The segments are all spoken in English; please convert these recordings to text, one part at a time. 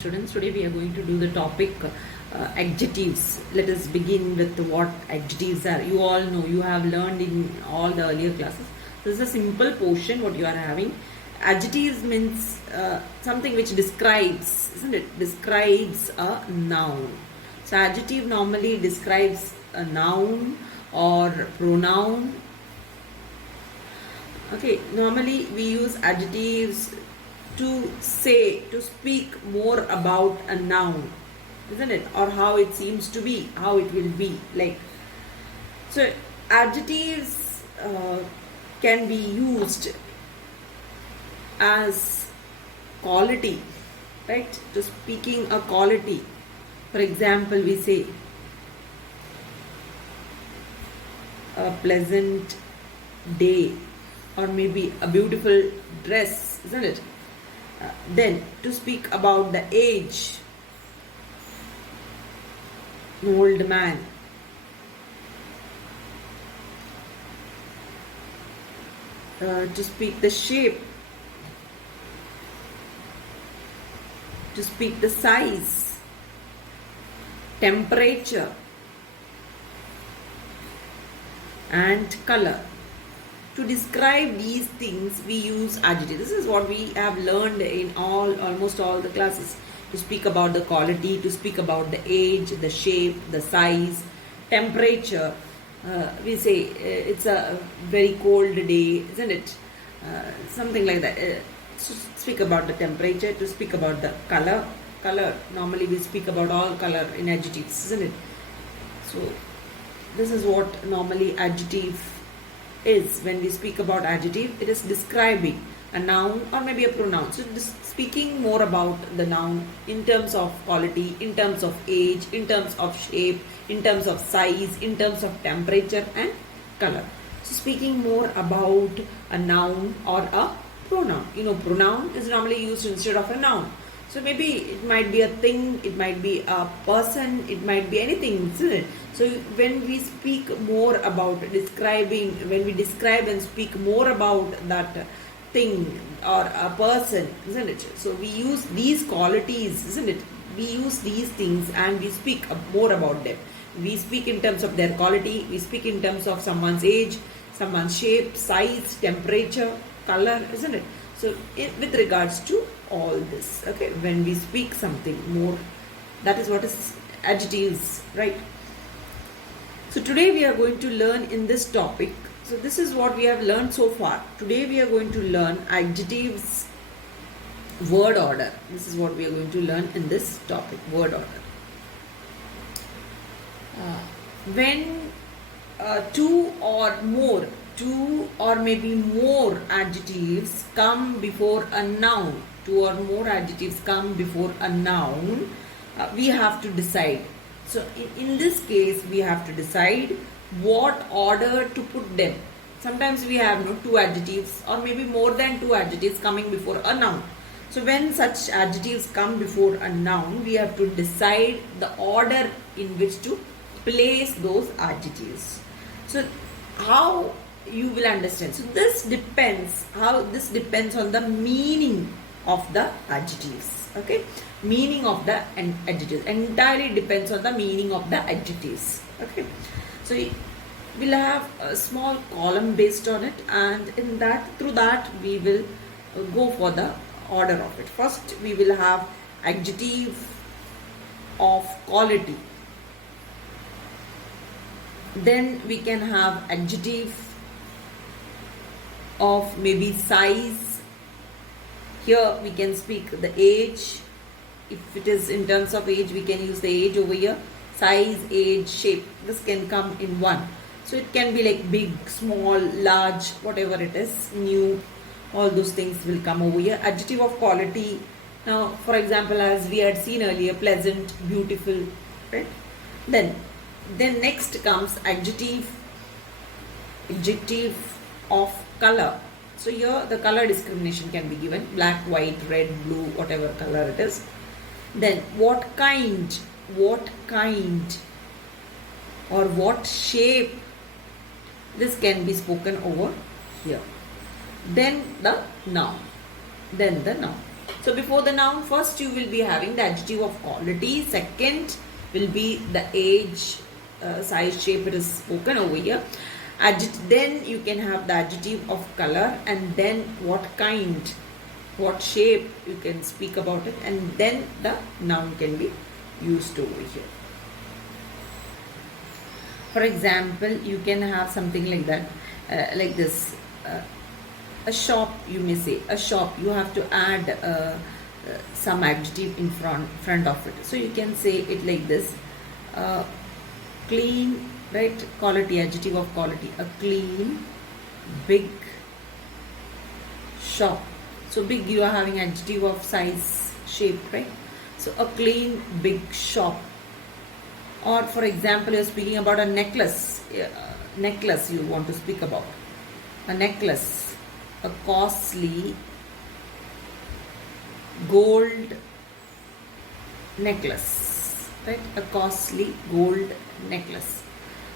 Students, today we are going to do the topic adjectives. Let us begin with what adjectives are. You all know, you have learned in all the earlier classes. This is a simple portion what you are having. Adjectives means something which describes, isn't it? Describes a noun. So adjective normally describes a noun or pronoun. Okay, normally we use adjectives to say, to speak more about a noun, isn't it? Or how it seems to be, how it will be. Like, so adjectives can be used as quality, right? To speaking a quality. For example, we say a pleasant day, or maybe a beautiful dress, isn't it? Then to speak about the age, an old man. To speak the shape, to speak the size, temperature, and color. To describe these things, we use adjectives. This is what we have learned in almost all the classes. To speak about the quality, to speak about the age, the shape, the size, temperature. We say it's a very cold day, isn't it? Something like that. To speak about the temperature, to speak about the color. Color. Normally we speak about all color in adjectives, isn't it? So this is what normally adjective is. When we speak about adjective, it is describing a noun or maybe a pronoun. So speaking more about the noun in terms of quality, in terms of age, in terms of shape, in terms of size, in terms of temperature and color. So speaking more about a noun or a pronoun. You know, pronoun is normally used instead of a noun. So maybe it might be a thing, it might be a person, it might be anything, isn't it? So when we speak more about describing, when we describe and speak more about that thing or a person, isn't it? So we use these qualities, isn't it? We use these things and we speak more about them. We speak in terms of their quality, we speak in terms of someone's age, someone's shape, size, temperature, color, isn't it? So with regards to all this, okay, when we speak something more, that is what is adjectives, right? So today we are going to learn in this topic. So this is what we have learned so far. Today we are going to learn adjectives word order. This is what we are going to learn in this topic, word order. When two or maybe more adjectives come before a noun, two or more adjectives come before a noun, we have to decide. So in this case, we have to decide what order to put them. Sometimes we have two adjectives or maybe more than two adjectives coming before a noun. So when such adjectives come before a noun, we have to decide the order in which to place those adjectives. So how you will understand. So this depends on the meaning of the adjectives. Okay, meaning of the adjectives entirely depends on the meaning of the adjectives. Okay, so we'll have a small column based on it, and through that we will go for the order of it. First we will have adjective of quality, then we can have adjective of maybe size. Here we can speak the age. If it is in terms of age, we can use the age over here. Size, age, shape, this can come in one. So it can be like big, small, large, whatever it is, new, all those things will come over here. Adjective of quality. Now for example, as we had seen earlier, pleasant, beautiful, right? Then next comes adjective of color. So here the color discrimination can be given: black, white, red, blue, whatever color it is. Then what kind or what shape, this can be spoken over here. Then the noun. So before the noun, first you will be having the adjective of quality. Second will be the age, size, shape. It is spoken over here. Then you can have the adjective of color, and then what kind, what shape you can speak about it, and then the noun can be used over here. For example, you can have something like that, like this. A shop, you may say a shop, you have to add some adjective in front of it, so you can say it like this, clean, right? Quality, adjective of quality, a clean big shop. So big, you are having adjective of size, shape, right? So a clean big shop. Or for example, you're speaking about a necklace, necklace you want to speak about, a necklace, a costly gold necklace, right? A costly gold necklace.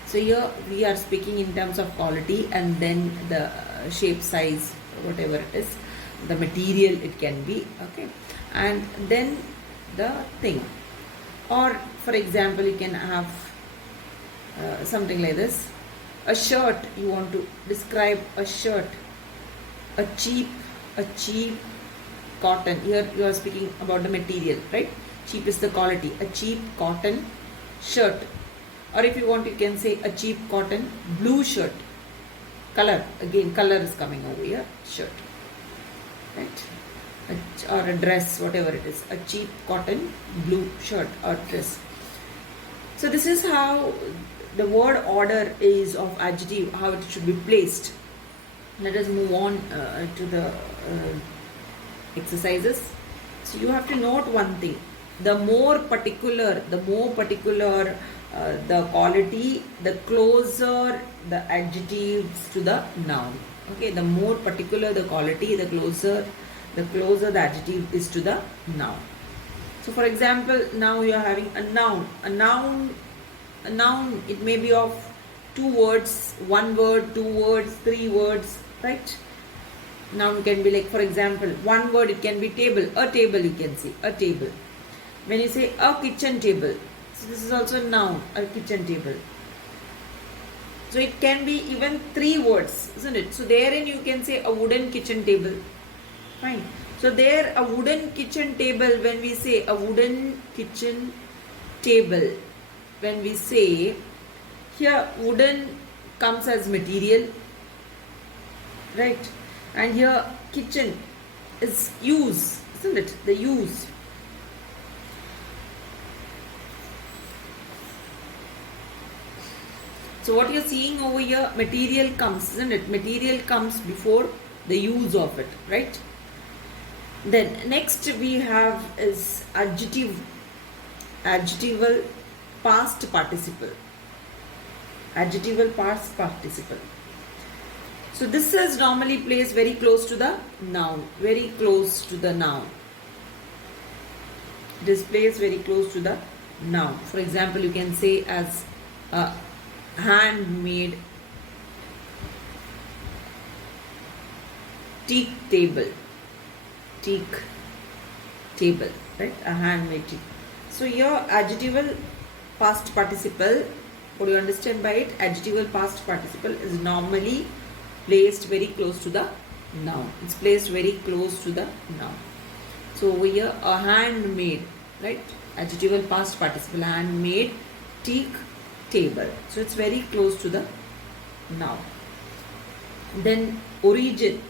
So here we are speaking in terms of quality, and then the shape, size, whatever it is, the material it can be, okay, and then the thing. Or for example, you can have something like this, a shirt, you want to describe a shirt, a cheap cotton. Here you are speaking about the material, right? Cheap is the quality, a cheap cotton shirt. Or if you want, you can say a cheap cotton blue shirt. Color, again color is coming over here, shirt, right? Or a dress, whatever it is, a cheap cotton blue shirt or dress. So this is how the word order is of adjective, how it should be placed. Let us move on to the exercises. So you have to note one thing, the more particular the quality, the closer the adjectives to the noun. Okay, the more particular the quality, the closer the adjective is to the noun. So for example, now you are having a noun, it may be of 2 words, 1 word, 2 words, 3 words, right? Noun can be like, for example, 1 word, it can be table, a table, you can say a table. When you say a kitchen table, so this is also a noun, a kitchen table. So it can be even 3 words, isn't it? So therein you can say a wooden kitchen table. Fine. So there, a wooden kitchen table, when we say a wooden kitchen table, when we say here wooden comes as material, right? And here kitchen is use, isn't it? The use. So what you're seeing over here, material comes, isn't it? Material comes before the use of it, right? Then next we have is adjectival past participle. Adjectival past participle. So this is normally placed very close to the noun. Very close to the noun. It is placed very close to the noun. For example, you can say as a handmade teak table. Teak table, right? A handmade teak. So your adjectival past participle, what do you understand by it? Adjectival past participle is normally placed very close to the noun. It's placed very close to the noun. So over here, a handmade, right? Adjectival past participle, handmade teak table. So it's very close to the noun. Then origin.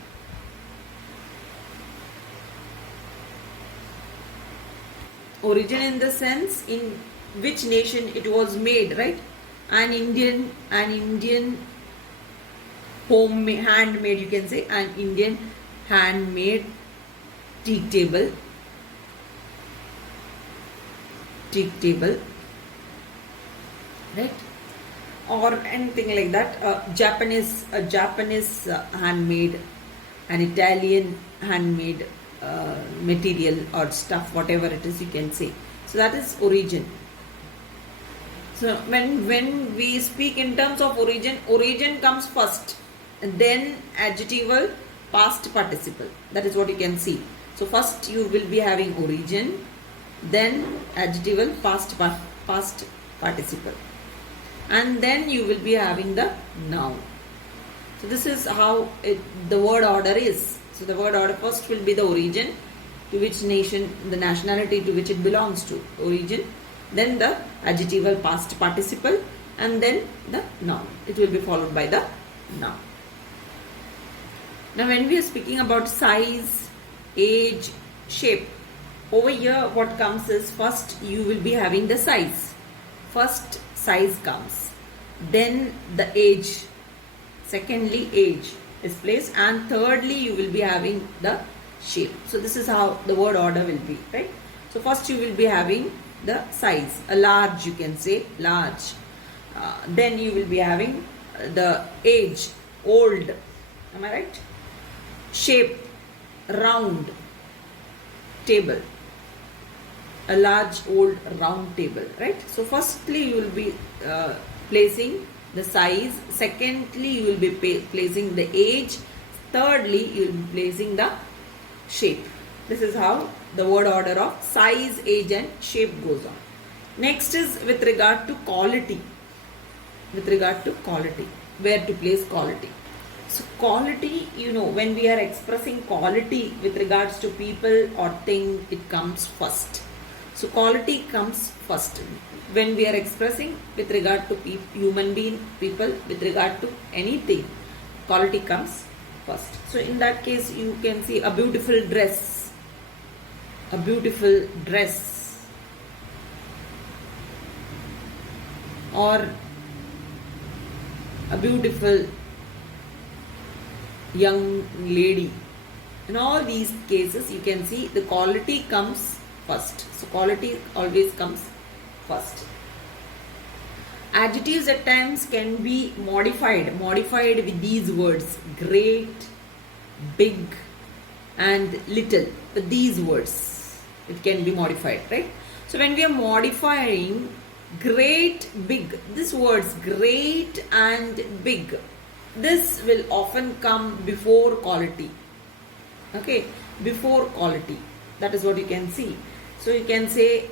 Origin in the sense in which nation it was made, right? An Indian homemade, handmade, you can say an Indian handmade teak table, right? Or anything like that. A Japanese handmade, an Italian handmade material or stuff, whatever it is, you can say. So that is origin. So when we speak in terms of origin comes first, and then adjectival past participle. That is what you can see. So So first you will be having origin, then adjectival past participle, and then you will be having the noun. So this is how the word order is. So the word order first will be the origin, to which nation, the nationality to which it belongs to, origin, then the adjectival past participle, and then the noun. It will be followed by the noun. Now when we are speaking about size, age, shape, over here what comes is, first you will be having the size. First size comes, then the age, secondly age is placed, and thirdly you will be having the shape. So this is how the word order will be, right? So first you will be having the size, a large, you can say large. Then you will be having the age, old, am I right? Shape, round, table, a large old round table, right? So firstly you will be placing the size, secondly you will be placing the age, thirdly you will be placing the shape. This is how the word order of size, age and shape goes on. Next is with regard to quality. With regard to quality, where to place quality. So quality, when we are expressing quality with regards to people or thing, it comes first. So quality comes first. When we are expressing with regard to human being, people, with regard to anything, quality comes first. So in that case, you can see a beautiful dress. A beautiful dress. Or a beautiful young lady. In all these cases, you can see the quality comes first. So quality always comes first. Adjectives at times can be modified with these words: great, big and little. With these words it can be modified, right? So when we are modifying great, big, these words great and big, this will often come before quality. Okay, before quality. That is what you can see. So you can say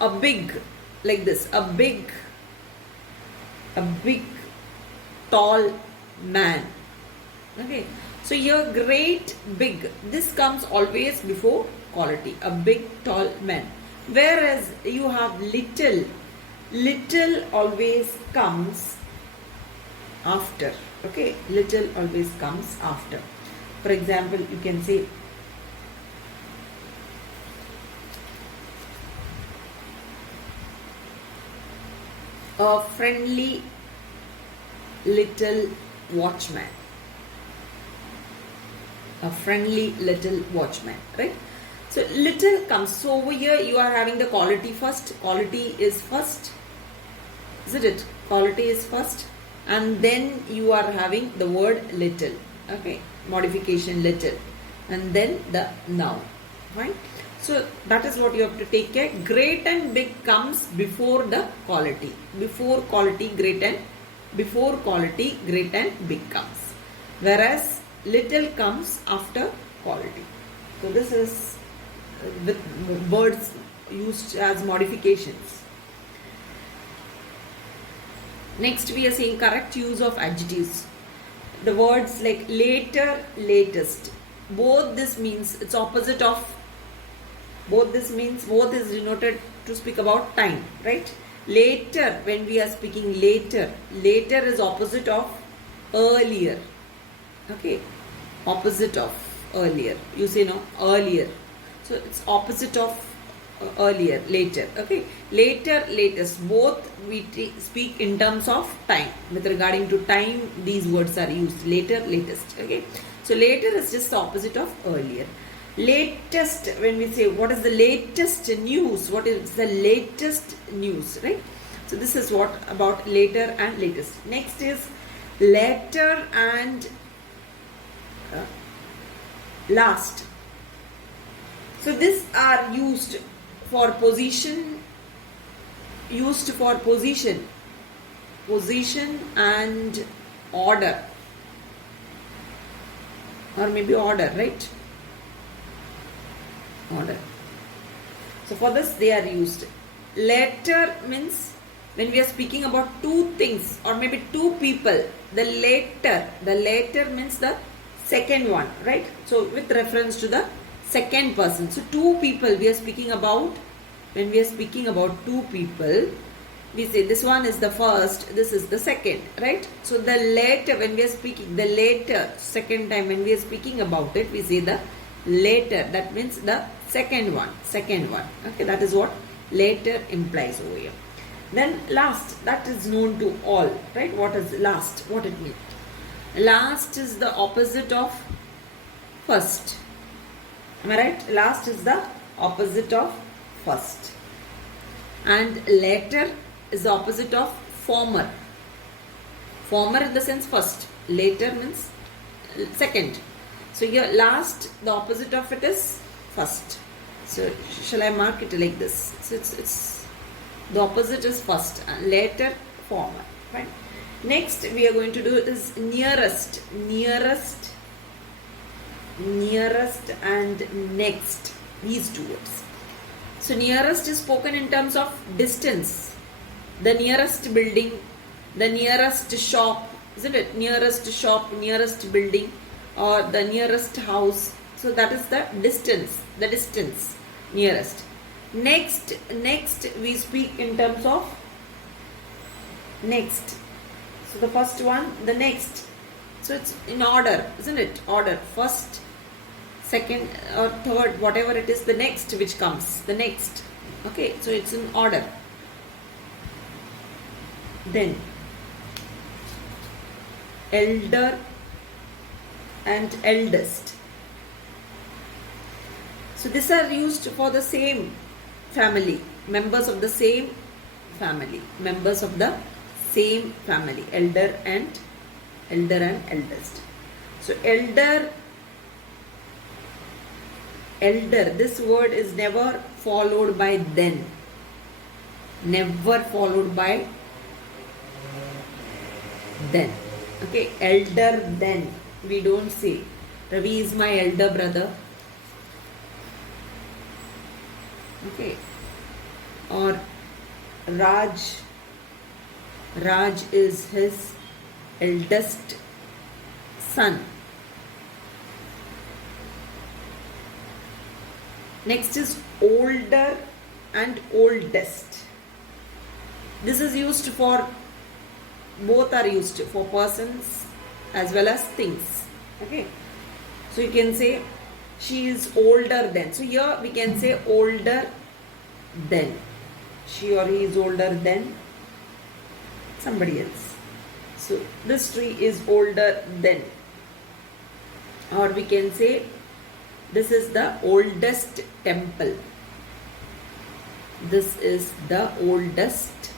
a big, like this, a big tall man. Okay, so here great, big, this comes always before quality, a big tall man. Whereas you have little always comes after. Okay, little always comes after. For example, you can say a friendly little watchman. A friendly little watchman, right? So little comes. So over here you are having the quality first. Quality is first, isn't it? Quality is first, and then you are having the word little. Okay, modification little, and then the noun. Right? So that is what you have to take care. Great and big comes before the quality. Before quality, great and big comes. Whereas little comes after quality. So this is with words used as modifications. Next we are seeing correct use of adjectives. The words like later, latest. Both this means it's opposite of. Both is denoted to speak about time, right? Later, when we are speaking later is opposite of earlier. Okay, opposite of earlier. You say no, earlier. So it's opposite of earlier, later. Okay, later, latest. Both we speak in terms of time. With regarding to time, these words are used. Later, latest. Okay, so later is just the opposite of earlier. Latest, when we say what is the latest news, what is the latest news, right? So this is what about later and latest. Next is later and last. So these are used for position and order, or maybe order, right? order. So for this they are used. Later means when we are speaking about two things or maybe two people, the later means the second one, right? So with reference to the second person. So two people we are speaking about. When we are speaking about two people, we say this one is the first, this is the second, right? So the later, when we are speaking, the later, second time when we are speaking about it, we say the later. That means the second one. Okay, that is what later implies over here. Then last, that is known to all, right? What is last? What it means? Last is the opposite of first. Am I right? Last is the opposite of first. And later is the opposite of former. Former in the sense first. Later means second. So here last, the opposite of it is first. So shall I mark it like this? So it's the opposite is first and later former. Right? Next we are going to do is nearest. Nearest and next. These two words. So nearest is spoken in terms of distance. The nearest building, the nearest shop, isn't it? Nearest shop, nearest building, or the nearest house. So that is the distance, nearest. Next we speak in terms of next. So the first one, the next. So it's in order, isn't it? Order. First, second or third, whatever it is, the next which comes, the next. Okay, so it's in order. Then elder and eldest. So these are used for the same family, members of the same family, elder and eldest. So elder, this word is never followed by then. Never followed by then. Okay, elder then. We don't say Ravi is my elder brother. Okay. Or Raj is his eldest son. Next is older and oldest. This is used for, both are used for persons as well as things. Okay. So you can say she is older than. So here we can say older than. She or he is older than somebody else. So this tree is older than. Or we can say this is the oldest temple. This is the oldest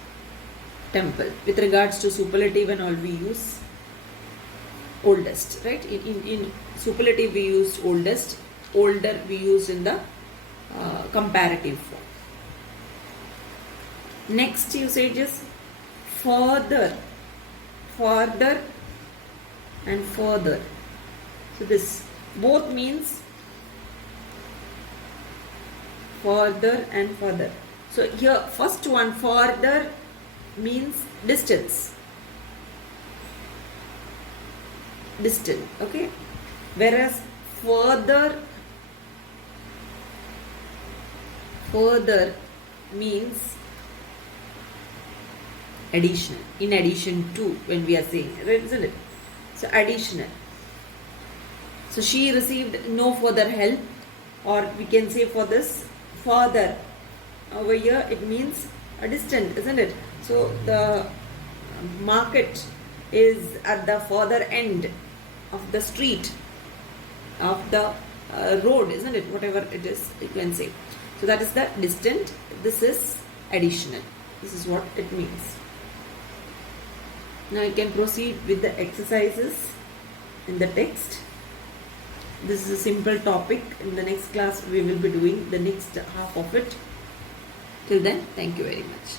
temple. With regards to superlative and all, we use oldest, right? In superlative we use oldest. Older we use in the comparative form. Next usage is further and further. So this both means further and further. So here first one, further, means distance. Okay. Whereas further means additional, in addition to, when we are saying, right, isn't it? So additional. So she received no further help, or we can say for this further. Over here it means a distant, isn't it? So the market is at the further end of the street, of the road, isn't it? Whatever it is, you can say. So that is the distant. This is additional. This is what it means. Now you can proceed with the exercises in the text. This is a simple topic. In the next class we will be doing the next half of it. Till then, thank you very much.